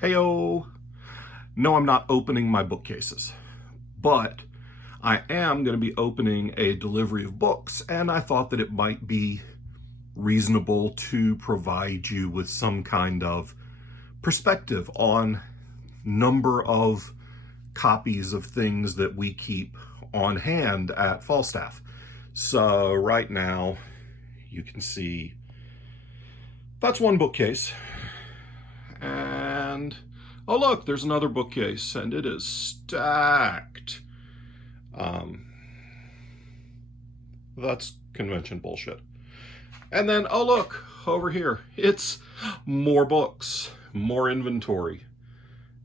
Heyo! No, I'm not opening my bookcases, but I am going to be opening a delivery of books, and I thought that it might be reasonable to provide you with some kind of perspective on number of copies of things that we keep on hand at Falstaff. So right now, you can see that's one bookcase. And oh look, there's another bookcase, and it is stacked. That's convention bullshit. And then, oh look, over here, it's more books, more inventory.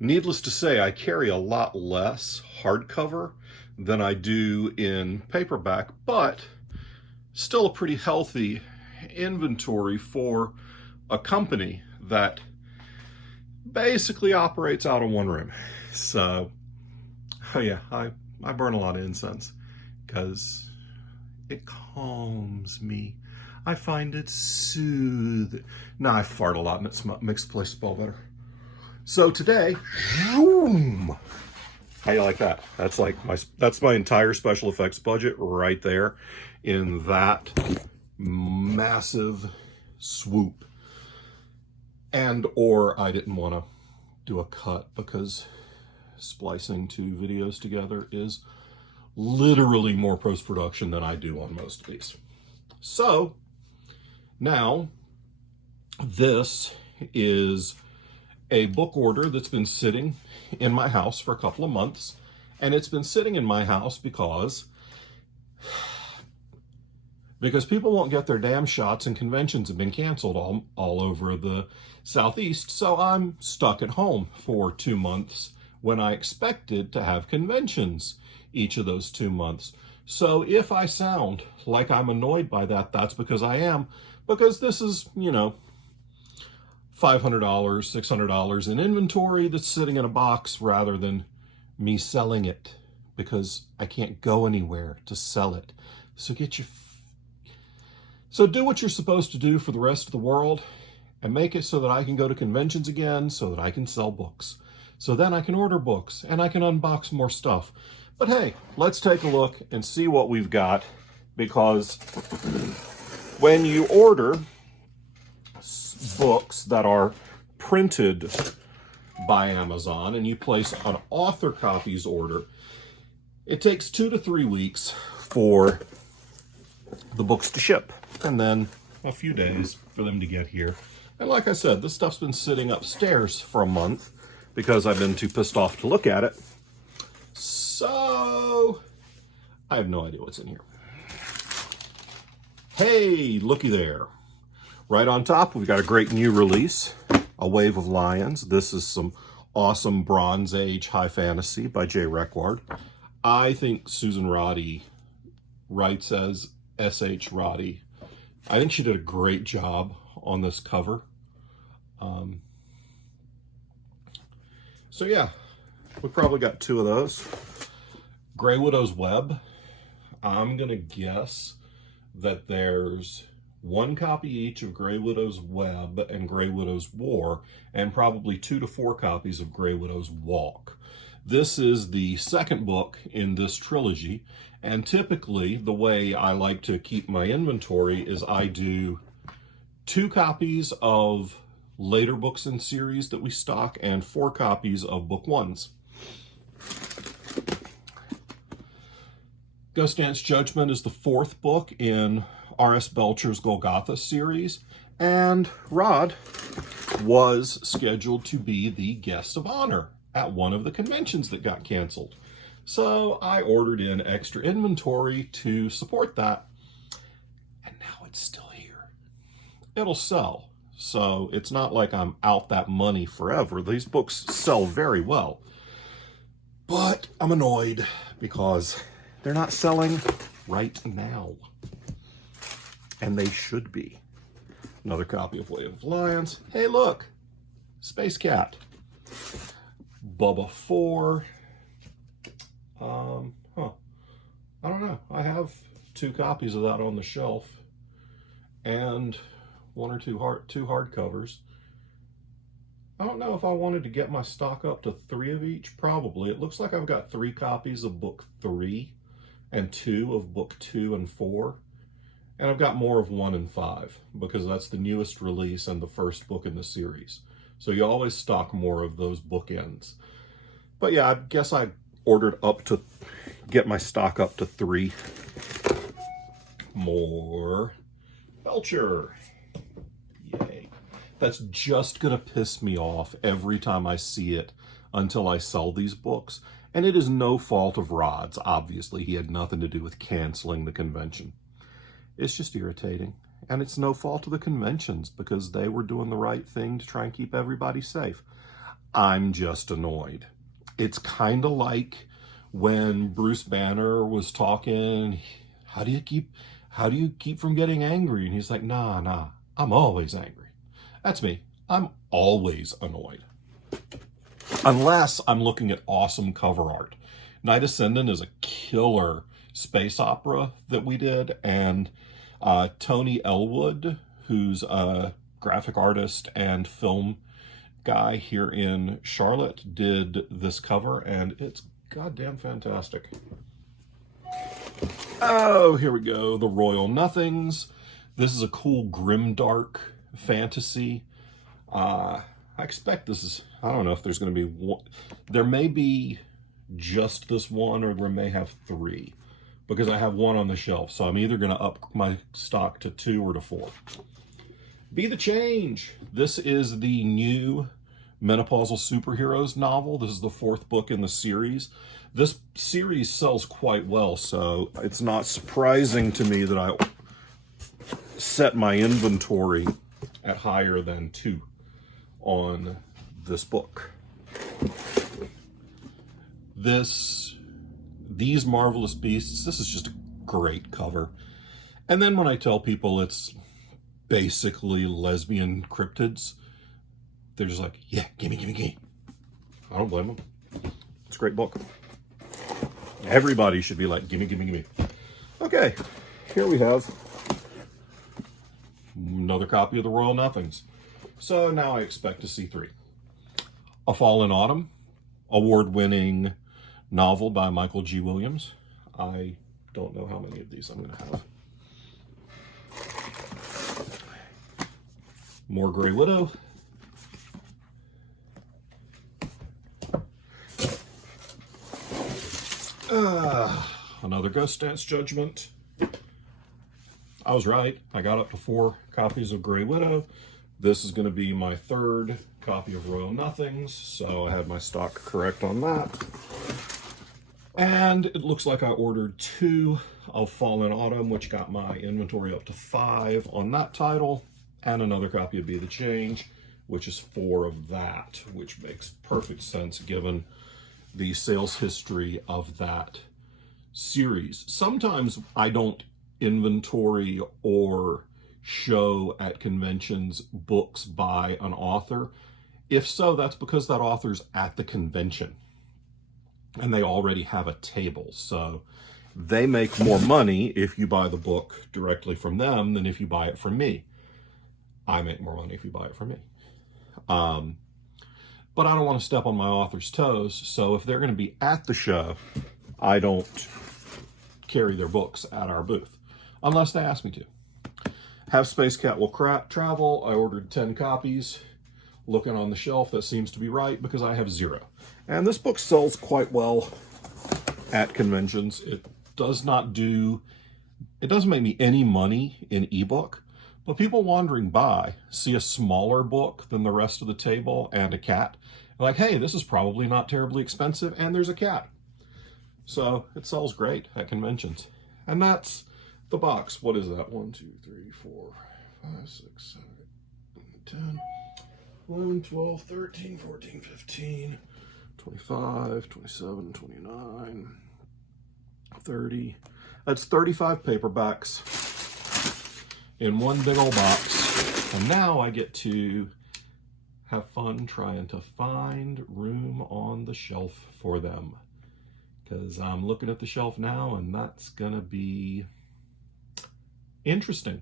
Needless to say, I carry a lot less hardcover than I do in paperback, but still a pretty healthy inventory for a company that basically operates out of one room. So, oh yeah, I burn a lot of incense because it calms me. I find it soothing. Nah, I fart a lot and it makes the place smell better. So today, zoom. How you like that? That's like that's my entire special effects budget right there in that massive swoop. And or I didn't want to do a cut because splicing two videos together is literally more post-production than I do on most of these. So now this is a book order that's been sitting in my house for a couple of months, and it's been sitting in my house because people won't get their damn shots and conventions have been canceled all over the Southeast, so I'm stuck at home for 2 months when I expected to have conventions each of those 2 months. So if I sound like I'm annoyed by that, that's because I am, because this is, you know, $500, $600 in inventory that's sitting in a box rather than me selling it because I can't go anywhere to sell it. So do what you're supposed to do for the rest of the world and make it so that I can go to conventions again, so that I can sell books. So then I can order books and I can unbox more stuff. But hey, let's take a look and see what we've got, because when you order books that are printed by Amazon and you place an author copies order, it takes 2 to 3 weeks for the books to ship, and then a few days for them to get here. And like I said, this stuff's been sitting upstairs for a month because I've been too pissed off to look at it. So I have no idea what's in here. Hey, looky there. Right on top, we've got a great new release, A Wave of Lions. This is some awesome Bronze Age high fantasy by Jay Reckward. I think Susan Roddy writes as S.H. Roddy. I think she did a great job on this cover. So yeah, we probably got 2 of those. Grey Widow's Web. I'm gonna guess that there's 1 copy each of Grey Widow's Web and Grey Widow's War, and probably 2 to 4 copies of Grey Widow's Walk. This is the second book in this trilogy, and typically the way I like to keep my inventory is I do 2 copies of later books in series that we stock and 4 copies of book 1s. Ghost Dance Judgment is the 4th book in R.S. Belcher's Golgotha series, and Rod was scheduled to be the guest of honor at one of the conventions that got canceled. So I ordered in extra inventory to support that, and now it's still here. It'll sell, so it's not like I'm out that money forever. These books sell very well, but I'm annoyed because they're not selling right now. And they should be. Another copy of Wave of Lions. Hey, look, Space Cat. Bubba 4. I don't know. I have 2 copies of that on the shelf, and 1 or 2 hardcovers. I don't know if I wanted to get my stock up to 3 of each. Probably. It looks like I've got 3 copies of book 3 and 2 of book 2 and 4. And I've got more of 1 and 5 because that's the newest release and the first book in the series. So you always stock more of those bookends. But yeah, I guess I ordered up to get my stock up to 3. More Belcher. Yay. That's just going to piss me off every time I see it until I sell these books. And it is no fault of Rod's. Obviously, he had nothing to do with canceling the convention. It's just irritating. And it's no fault of the conventions because they were doing the right thing to try and keep everybody safe. I'm just annoyed. It's kind of like when Bruce Banner was talking, how do you keep from getting angry? And he's like, nah, I'm always angry. That's me. I'm always annoyed. Unless I'm looking at awesome cover art. Night Ascendant is a killer space opera that we did, and Tony Elwood, who's a graphic artist and film guy here in Charlotte, did this cover, and it's goddamn fantastic. Oh, here we go. The Royal Nothings. This is a cool grimdark fantasy. I expect this is, I don't know if there's going to be one. There may be just this one, or we may have 3, because I have 1 on the shelf. So I'm either going to up my stock to 2 or to 4. Be the Change. This is the new Menopausal Superheroes novel. This is the 4th book in the series. This series sells quite well, so it's not surprising to me that I set my inventory at higher than 2 on this book. These Marvelous Beasts, this is just a great cover. And then when I tell people it's basically lesbian cryptids, they're just like, yeah, gimme. I don't blame them. It's a great book. Everybody should be like, gimme. Okay, here we have another copy of the Royal Nothings. So now I expect to see 3. A Fall in Autumn, award-winning novel by Michael G. Williams. I don't know how many of these I'm going to have. More Grey Widow. Another Ghost Dance Judgment. I was right. I got up to 4 copies of Grey Widow. This is going to be my 3rd copy of Royal Nothings, so I had my stock correct on that. And it looks like I ordered 2 of Fall in Autumn, which got my inventory up to 5 on that title, and another copy of Be the Change, which is 4 of that, which makes perfect sense given the sales history of that series. Sometimes I don't inventory or show at conventions books by an author. If so, that's because that author's at the convention and they already have a table. So they make more money if you buy the book directly from them than if you buy it from me. I make more money if you buy it from me. But I don't want to step on my author's toes, so if they're going to be at the show, I don't carry their books at our booth, unless they ask me to. Have Space Cat Will Travel. I ordered 10 copies. Looking on the shelf, that seems to be right because I have 0. And this book sells quite well at conventions. It doesn't make me any money in ebook, but people wandering by see a smaller book than the rest of the table and a cat. They're like, hey, this is probably not terribly expensive, and there's a cat. So it sells great at conventions. And that's the box. What is that? 1, 2, 3, 4, 5, 6, 7, 8, 10, 11, 12, 13, 14, 15, 25, 27, 29, 30. That's 35 paperbacks in one big old box. And now I get to have fun trying to find room on the shelf for them. Because I'm looking at the shelf now, and that's gonna be interesting.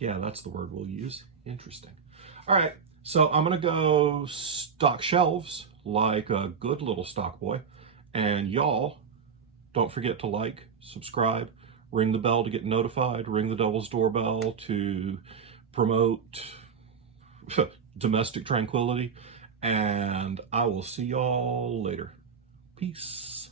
Yeah, that's the word we'll use. Interesting. All right, So I'm going to go stock shelves like a good little stock boy. And y'all, don't forget to like, subscribe, ring the bell to get notified, ring the devil's doorbell to promote domestic tranquility. And I will see y'all later. Peace.